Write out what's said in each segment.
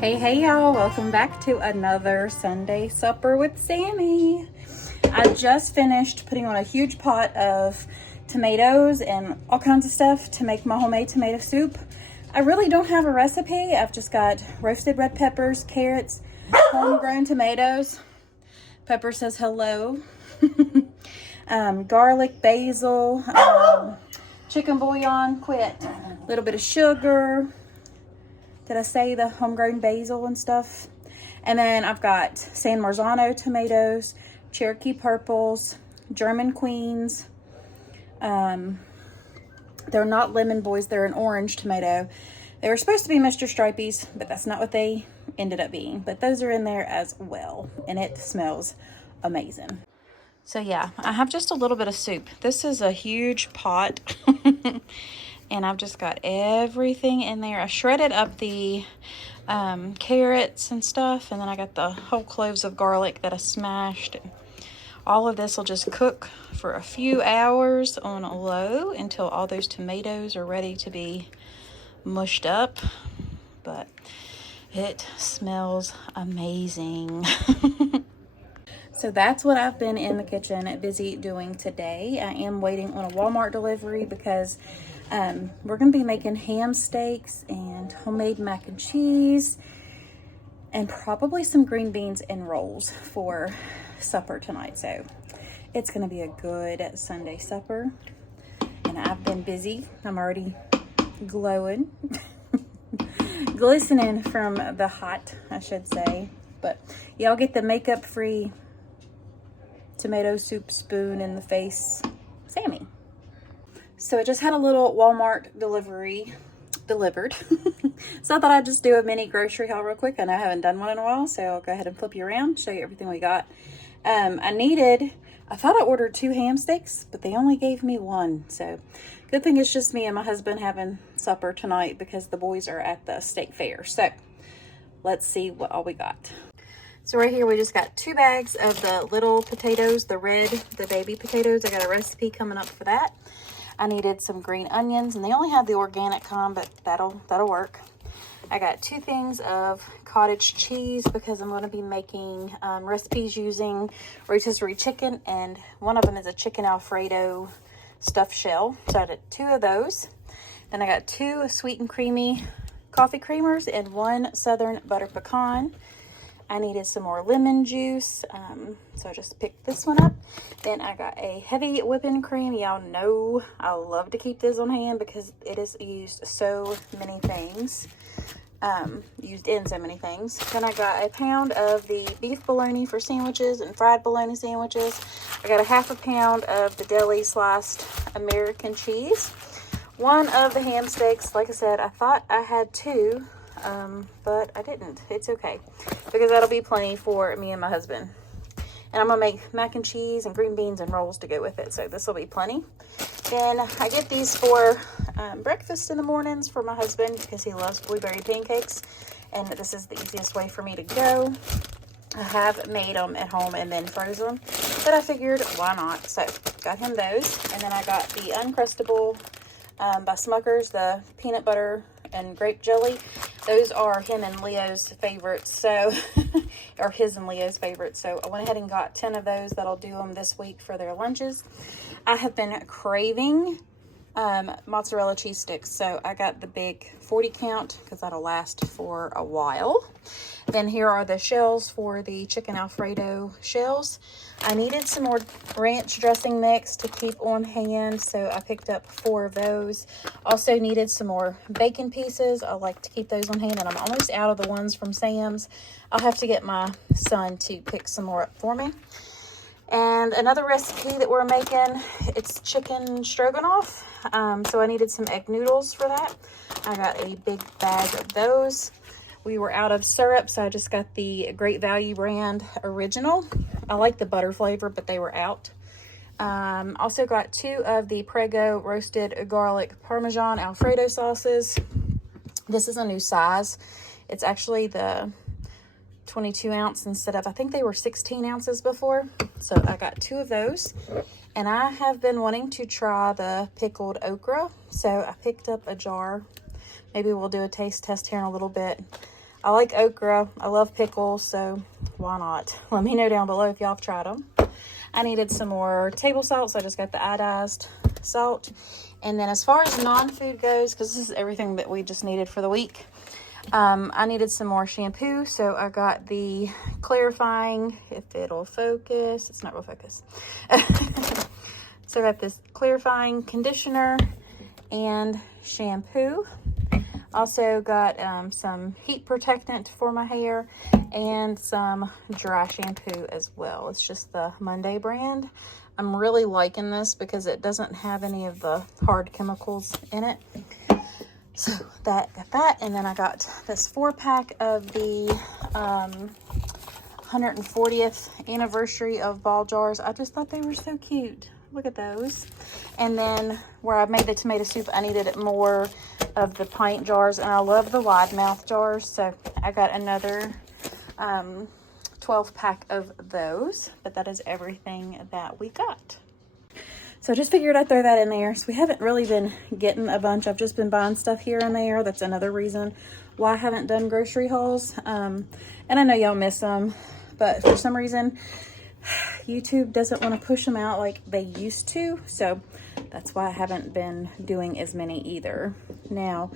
Hey y'all, welcome back to another Sunday supper with Sammy. I just finished putting on a huge pot of tomatoes and all kinds of stuff to make my homemade tomato soup. I really don't have a recipe. I've just got roasted red peppers, carrots, homegrown tomatoes. Pepper says hello. Garlic, basil, chicken bouillon, a little bit of sugar. Did I say the homegrown basil and stuff? And then I've got San Marzano tomatoes, Cherokee purples, German queens. They're not lemon boys, they're an orange tomato. They were supposed to be Mr. Stripeys, but that's not what they ended up being. But those are in there as well, and it smells amazing. So yeah, I have just a little bit of soup. This is a huge pot. And I've just got everything in there. I shredded up the carrots and stuff, and then I got the whole cloves of garlic that I smashed. All of this will just cook for a few hours on low until all those tomatoes are ready to be mushed up. But it smells amazing. So that's what I've been in the kitchen busy doing today. I am waiting on a Walmart delivery because we're going to be making ham steaks and homemade mac and cheese and probably some green beans and rolls for supper tonight. So it's going to be a good Sunday supper. And I've been busy. I'm already glowing, glistening from the hot, I should say. But y'all get the makeup-free tomato soup spoon in the face, Sammy. So I just had a little Walmart delivery delivered. So I thought I'd just do a mini grocery haul real quick. I know I haven't done one in a while, so I'll go ahead and flip you around, show you everything we got. I thought I ordered 2 ham steaks, but they only gave me 1. So good thing it's just me and my husband having supper tonight because the boys are at the state fair. So let's see what all we got. So right here, we just got 2 bags of the little potatoes, the baby potatoes. I got a recipe coming up for that. I needed some green onions, and they only have the organic kind, but that'll work. I got 2 things of cottage cheese because I'm going to be making recipes using rotisserie chicken, and one of them is a chicken Alfredo stuffed shell. So I did 2 of those. Then I got 2 sweet and creamy coffee creamers and 1 southern butter pecan. I needed some more lemon juice, so I just picked this one up. Then I got a heavy whipping cream. Y'all know I love to keep this on hand because it is used so many things. Used in so many things. Then I got a pound of the beef bologna for sandwiches and fried bologna sandwiches. I got a ½ a pound of the deli sliced American cheese. 1 of the ham steaks. Like I said, I thought I had 2. But I didn't. It's okay because that'll be plenty for me and my husband. And I'm gonna make mac and cheese and green beans and rolls to go with it, so this will be plenty. Then I get these for breakfast in the mornings for my husband because he loves blueberry pancakes, and this is the easiest way for me to go. I have made them at home and then frozen them, but I figured why not, so got him those. And then I got the Uncrustable by Smucker's, the peanut butter and grape jelly. Those are him and Leo's favorites, so or his and Leo's favorites. So I went ahead and got 10 of those. That'll do them this week for their lunches. I have been craving mozzarella cheese sticks, so I got the big 40 count because that'll last for a while. Then here are the shells for the chicken Alfredo shells. I needed some more ranch dressing mix to keep on hand, so I picked up 4 of those. Also needed some more bacon pieces. I like to keep those on hand, and I'm almost out of the ones from Sam's. I'll have to get my son to pick some more up for me. And another recipe that we're making, it's chicken stroganoff. So I needed some egg noodles for that. I got a big bag of those. We were out of syrup, so I just got the Great Value brand original. I like the butter flavor, but they were out. Also got 2 of the Prego roasted garlic Parmesan Alfredo sauces. This is a new size. It's actually the 22 ounce instead of, I think they were 16 ounces before. So I got 2 of those. And I have been wanting to try the pickled okra. So I picked up a jar. Maybe we'll do a taste test here in a little bit. I like okra. I love pickles, so why not? Let me know down below if y'all have tried them. I needed some more table salt, so I just got the iodized salt. And then as far as non-food goes, because this is everything that we just needed for the week, I needed some more shampoo, so I got the clarifying, if it'll focus, it's not real focus. So I got this clarifying conditioner and shampoo. Also got some heat protectant for my hair and some dry shampoo as well. It's just the Monday brand. I'm really liking this because it doesn't have any of the hard chemicals in it. So got that. And then I got this 4-pack of the 140th anniversary of ball jars. I just thought they were so cute. Look at those. And then where I made the tomato soup, I needed more of the pint jars, and I love the wide mouth jars, so I got another 12-pack of those. But that is everything that we got. So I just figured I'd throw that in there. So we haven't really been getting a bunch. I've just been buying stuff here and there. That's another reason why I haven't done grocery hauls. And I know y'all miss them, but for some reason YouTube doesn't want to push them out like they used to, so that's why I haven't been doing as many either. Now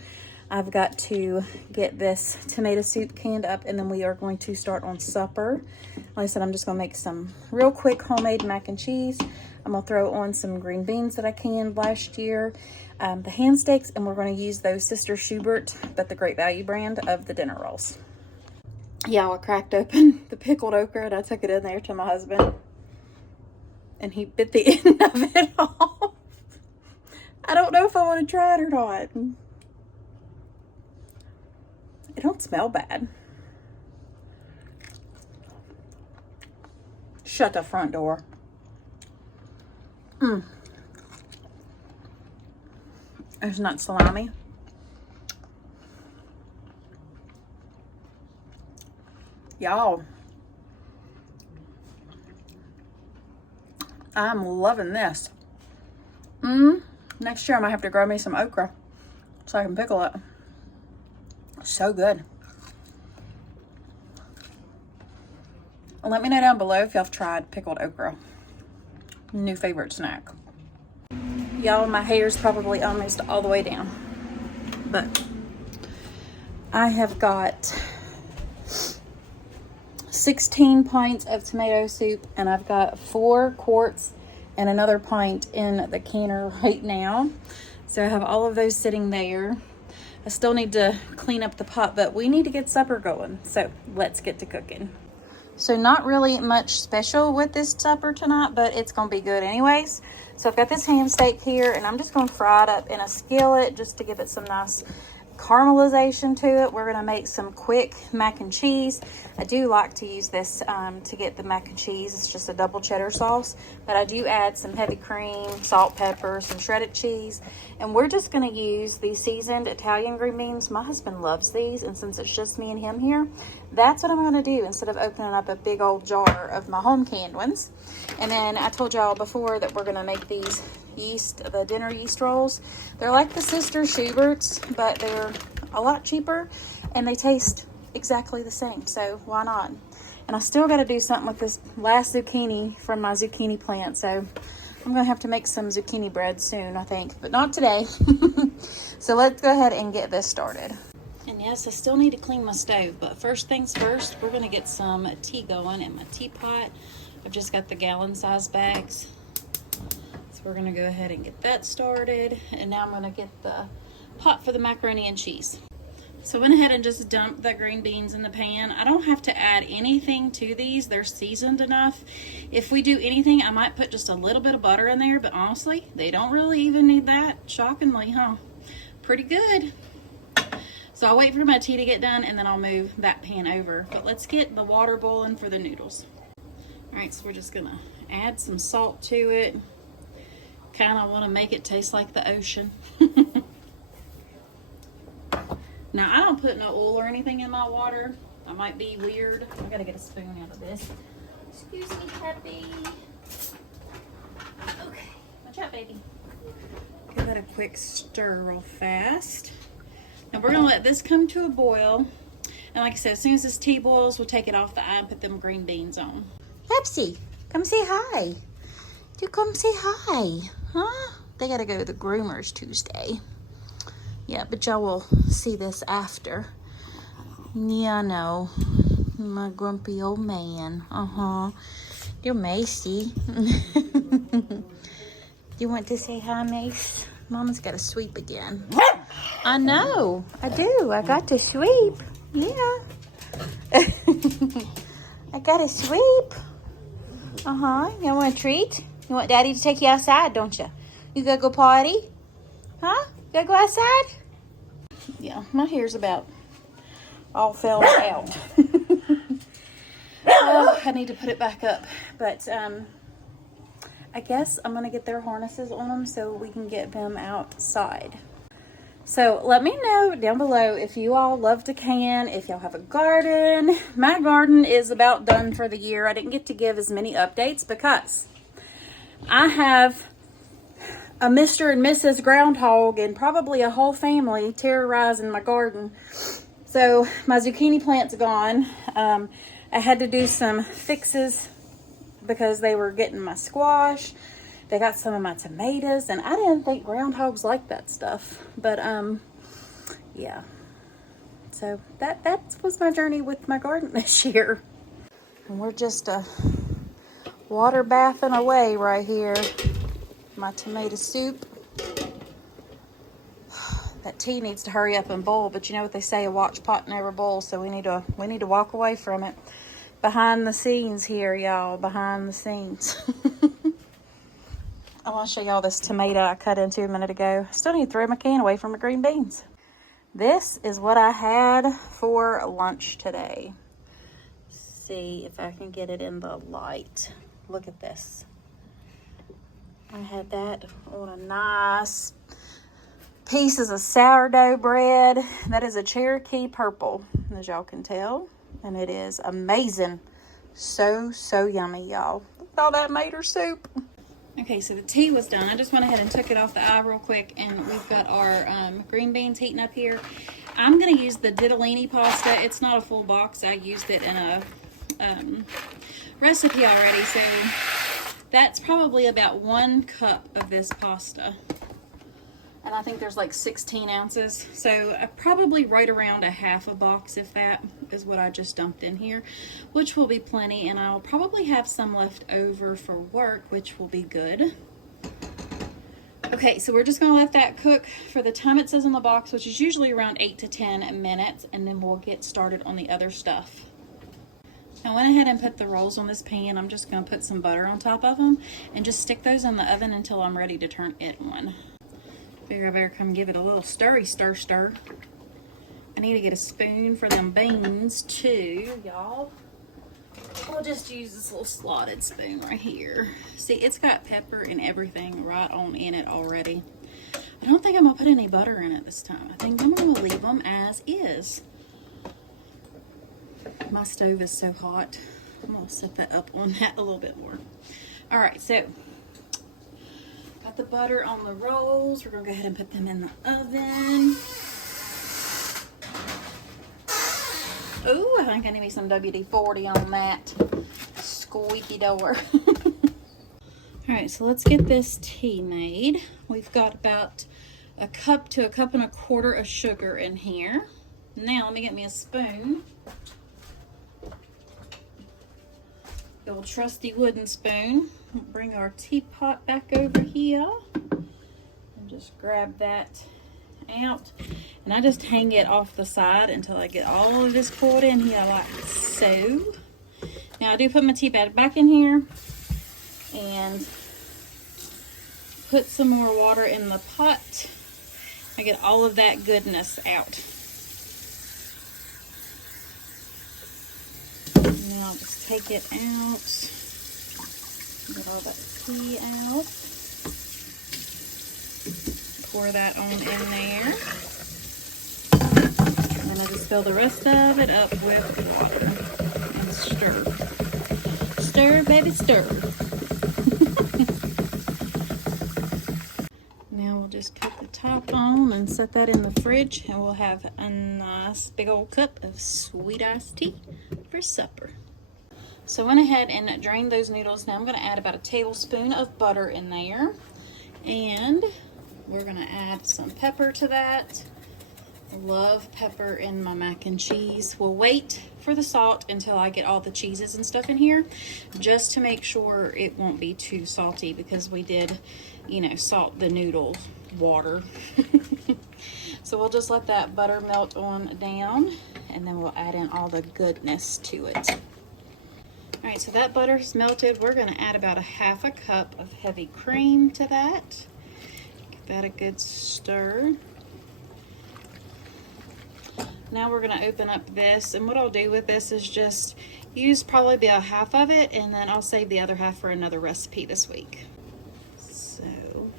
I've got to get this tomato soup canned up, and then we are going to start on supper. Like I said, I'm just gonna make some real quick homemade mac and cheese. I'm gonna throw on some green beans that I canned last year, the hand steaks, and we're going to use those Sister Schubert, but the Great Value brand of the dinner rolls. Yeah, I cracked open the pickled okra and I took it in there to my husband, and he bit the end of it off. I don't know if I want to try it or not. It don't smell bad. Shut the front door. It's not salami. Y'all, I'm loving this. Next year I might have to grow me some okra so I can pickle it. So good. Let me know down below if y'all have tried pickled okra. New favorite snack. Y'all, my hair's probably almost all the way down, but I have got 16 pints of tomato soup, and I've got 4 quarts and another pint in the canner right now. So I have all of those sitting there. I still need to clean up the pot, but we need to get supper going. So let's get to cooking. So not really much special with this supper tonight, but it's gonna be good anyways. So I've got this ham steak here, and I'm just gonna fry it up in a skillet just to give it some nice caramelization to it. We're gonna make some quick mac and cheese. I do like to use this to get the mac and cheese. It's just a double cheddar sauce, but I do add some heavy cream, salt, pepper, some shredded cheese, and we're just gonna use the seasoned Italian green beans. My husband loves these, and since it's just me and him here, that's what I'm gonna do instead of opening up a big old jar of my home canned ones. And then I told y'all before that we're gonna make these the dinner yeast rolls. They're like the Sister Schubert's, but they're a lot cheaper and they taste exactly the same, so why not? And I still got to do something with this last zucchini from my zucchini plant, so I'm gonna have to make some zucchini bread soon, I think, but not today. So let's go ahead and get this started. And yes, I still need to clean my stove, but first things first, we're gonna get some tea going in my teapot. I've just got the gallon size bags. We're gonna go ahead and get that started, and now I'm gonna get the pot for the macaroni and cheese. So I went ahead and just dumped the green beans in the pan. I don't have to add anything to these. They're seasoned enough. If we do anything, I might put just a little bit of butter in there, but honestly, they don't really even need that. Shockingly, huh? Pretty good. So I'll wait for my tea to get done, and then I'll move that pan over. But let's get the water boiling for the noodles. All right, so we're just gonna add some salt to it. Kind of want to make it taste like the ocean. Now, I don't put no oil or anything in my water. I might be weird. I gotta get a spoon out of this. Excuse me, puppy. Okay, watch out, baby. Give that a quick stir real fast. Now we're gonna let this come to a boil. And like I said, as soon as this tea boils, we'll take it off the eye and put them green beans on. Pepsi, come say hi. Do come say hi, huh? They gotta go to the groomers Tuesday. Yeah, but y'all will see this after. Yeah, I know. My grumpy old man. You're Macy. You want to say hi, Mace? Mama's got to sweep again. I know. I do. I got to sweep. Yeah. I got to sweep. You want a treat? You want Daddy to take you outside, don't you? You gotta go potty? Huh? You gotta go outside? Yeah, my hair's about all fell out. Oh, I need to put it back up. But I guess I'm going to get their harnesses on them so we can get them outside. So let me know down below if you all love to can, if y'all have a garden. My garden is about done for the year. I didn't get to give as many updates because I have a Mr. and Mrs. Groundhog and probably a whole family terrorizing my garden. So my zucchini plant's gone. I had to do some fixes because they were getting my squash. They got some of my tomatoes, and I didn't think groundhogs liked that stuff. But yeah. So that was my journey with my garden this year. And we're just water bathing away right here. My tomato soup. That tea needs to hurry up and boil, but you know what they say, a watch pot never boils, so we need to walk away from it. Behind the scenes here, y'all, behind the scenes. I want to show y'all this tomato I cut into a minute ago. I still need to throw my can away from my green beans. This is what I had for lunch today. See if I can get it in the light. Look at this. I had that on a nice pieces of sourdough bread. That is a Cherokee purple, as y'all can tell. And it is amazing. So yummy, y'all. Look at all that mater soup. Okay, so the tea was done. I just went ahead and took it off the eye real quick. And we've got our green beans heating up here. I'm going to use the ditalini pasta. It's not a full box. I used it in a recipe already. So that's probably about 1 cup of this pasta. And I think there's like 16 ounces. So probably right around a half a box, if that is what I just dumped in here, which will be plenty. And I'll probably have some left over for work, which will be good. Okay, so we're just gonna let that cook for the time it says on the box, which is usually around 8 to 10 minutes. And then we'll get started on the other stuff. I went ahead and put the rolls on this pan. I'm just gonna put some butter on top of them and just stick those in the oven until I'm ready to turn it on. Figure I better come give it a little stir. I need to get a spoon for them beans too, y'all. We'll just use this little slotted spoon right here. See, it's got pepper and everything right on in it already. I don't think I'm gonna put any butter in it this time. I think I'm gonna leave them as is. My stove is so hot. I'm gonna set that up on that a little bit more. All right, so got the butter on the rolls. We're gonna go ahead and put them in the oven. Oh, I think I need me some WD-40 on that squeaky door. All right, so let's get this tea made. We've got about 1 cup to 1.25 cups of sugar in here. Now let me get me a spoon. The old trusty wooden spoon. We'll bring our teapot back over here and just grab that out. And I just hang it off the side until I get all of this poured in here like so. Now I do put my teapot back in here and put some more water in the pot. I get all of that goodness out. Now I'll just take it out. Get all that tea out. Pour that on in there. And then I just fill the rest of it up with water and stir. Stir, baby, stir. Now we'll just put the top on and set that in the fridge, and we'll have a nice big old cup of sweet iced tea for supper. So I went ahead and drained those noodles. Now I'm going to add about a tablespoon of butter in there, and we're going to add some pepper to that. I love pepper in my mac and cheese. We'll wait for the salt until I get all the cheeses and stuff in here, just to make sure it won't be too salty, because we did, you know, salt the noodle water. So we'll just let that butter melt on down, and then we'll add in all the goodness to it. All right, so that butter's melted. We're going to add about a half a cup of heavy cream to that. Give that a good stir. Now we're going to open up this, and what I'll do with this is just use probably about half of it, and then I'll save the other half for another recipe this week. So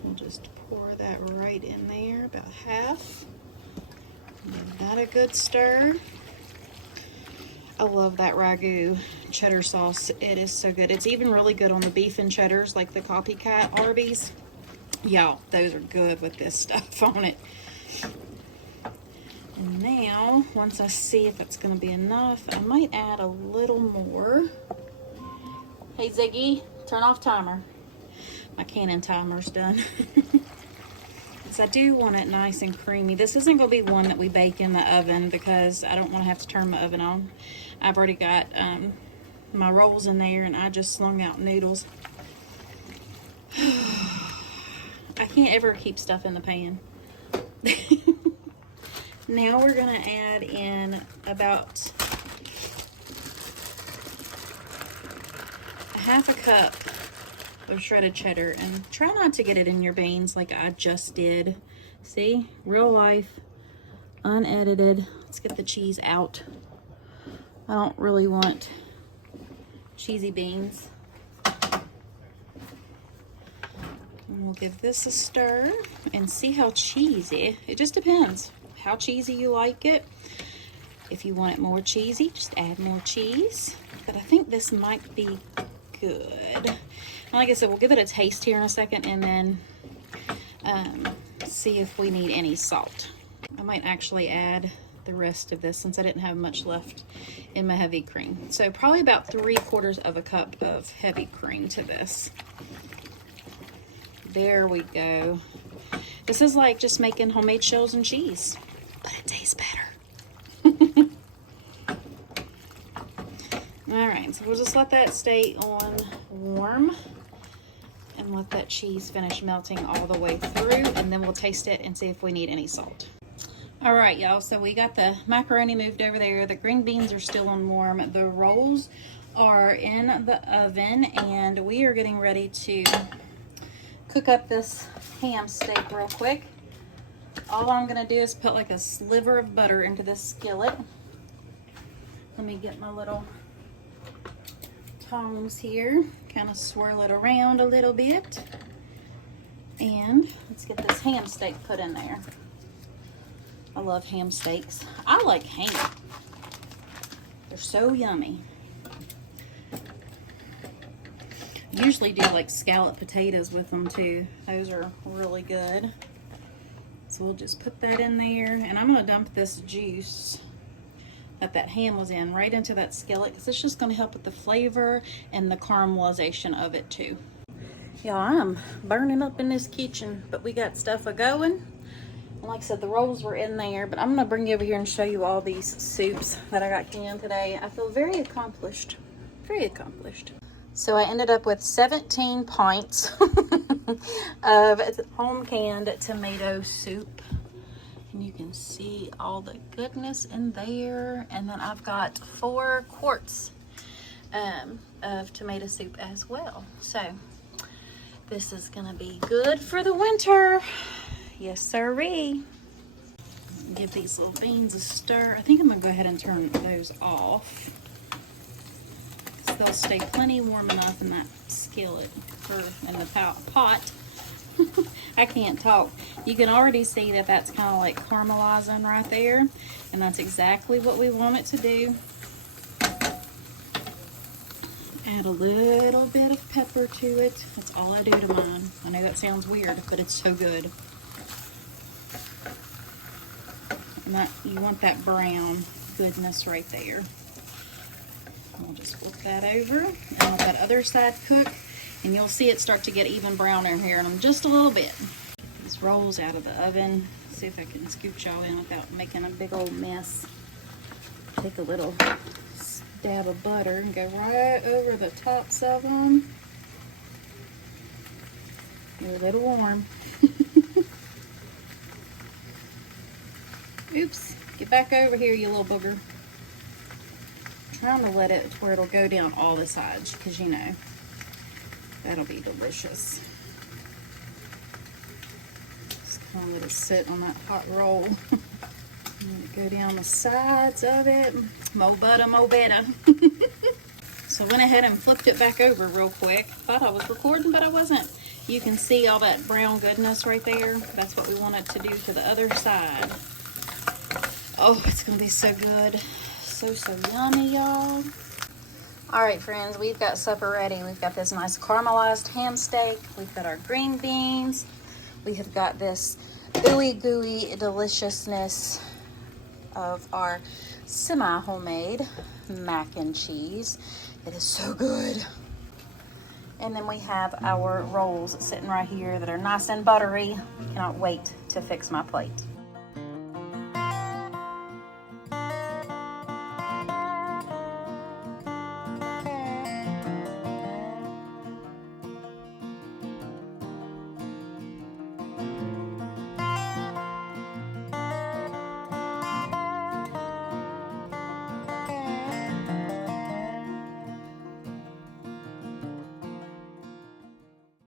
we'll just pour that right in there, about half. Give that a good stir. I love that ragu cheddar sauce. It is so good. It's even really good on the beef and cheddars, like the copycat Arby's. Y'all, those are good with this stuff on it. And now, once I see if it's going to be enough, I might add a little more. Hey Ziggy, turn off timer. My Canon timer's done. Because I do want it nice and creamy. This isn't going to be one that we bake in the oven, because I don't want to have to turn my oven on. I've already got my rolls in there, and I just slung out noodles. I can't ever keep stuff in the pan. Now we're going to add in about a half a cup of shredded cheddar, and try not to get it in your beans like I just did. See, real life, unedited. Let's get the cheese out. I don't really want cheesy beans. And we'll give this a stir and see how cheesy. It just depends how cheesy you like it. If you want it more cheesy, just add more cheese. But I think this might be good. Like I said, we'll give it a taste here in a second, and then see if we need any salt. I might actually add the rest of this, since I didn't have much left in my heavy cream. So probably about 3/4 of a cup of heavy cream to this. There we go. This is like just making homemade shells and cheese, but it tastes better. All right, so we'll just let that stay on warm and let that cheese finish melting all the way through, and then we'll taste it and see if we need any salt. All right, y'all, so we got the macaroni moved over there. The green beans are still on warm. The rolls are in the oven, and we are getting ready to cook up this ham steak real quick. All I'm gonna do is put like a sliver of butter into this skillet. Let me get my little tongs here, kind of swirl it around a little bit, and let's get this ham steak put in there. I love ham steaks. I like ham. They're so yummy. Usually do like scalloped potatoes with them too. Those are really good. So we'll just put that in there, and I'm going to dump this juice that ham was in right into that skillet, because it's just going to help with the flavor and the caramelization of it too. Yeah, I'm burning up in this kitchen, but we got stuff a-going. Like I said, the rolls were in there, but I'm going to bring you over here and show you all these soups that I got canned today. I feel very accomplished. Very accomplished. So I ended up with 17 pints of home canned tomato soup. And you can see all the goodness in there. And then I've got 4 quarts of tomato soup as well. So this is going to be good for the winter. Yes, sirree. Give these little beans a stir. I think I'm going to go ahead and turn those off, so they'll stay plenty warm enough in that skillet, or in the pot. I can't talk. You can already see that that's kind of like caramelizing right there, and that's exactly what we want it to do. Add a little bit of pepper to it. That's all I do to mine. I know that sounds weird, but it's so good. And that, you want that brown goodness right there. I'll just flip that over and let that other side cook. And you'll see it start to get even browner here in just a little bit. These rolls out of the oven. See if I can scoot y'all in without making a big old mess. Take a little dab of butter and go right over the tops of them. They're a little warm. Oops, get back over here, you little booger. I'm trying to let it to where it'll go down all the sides, because you know, that'll be delicious. Just kind of let it sit on that hot roll. Go down the sides of it. Mo butter, mo better. So I went ahead and flipped it back over real quick. Thought I was recording, but I wasn't. You can see all that brown goodness right there. That's what we wanted to do to the other side. Oh, it's gonna be so good. So yummy, y'all. All right, friends, we've got supper ready. We've got this nice caramelized ham steak. We've got our green beans. We have got this ooey gooey deliciousness of our semi-homemade mac and cheese. It is so good. And then we have our rolls sitting right here that are nice and buttery. Cannot wait to fix my plate.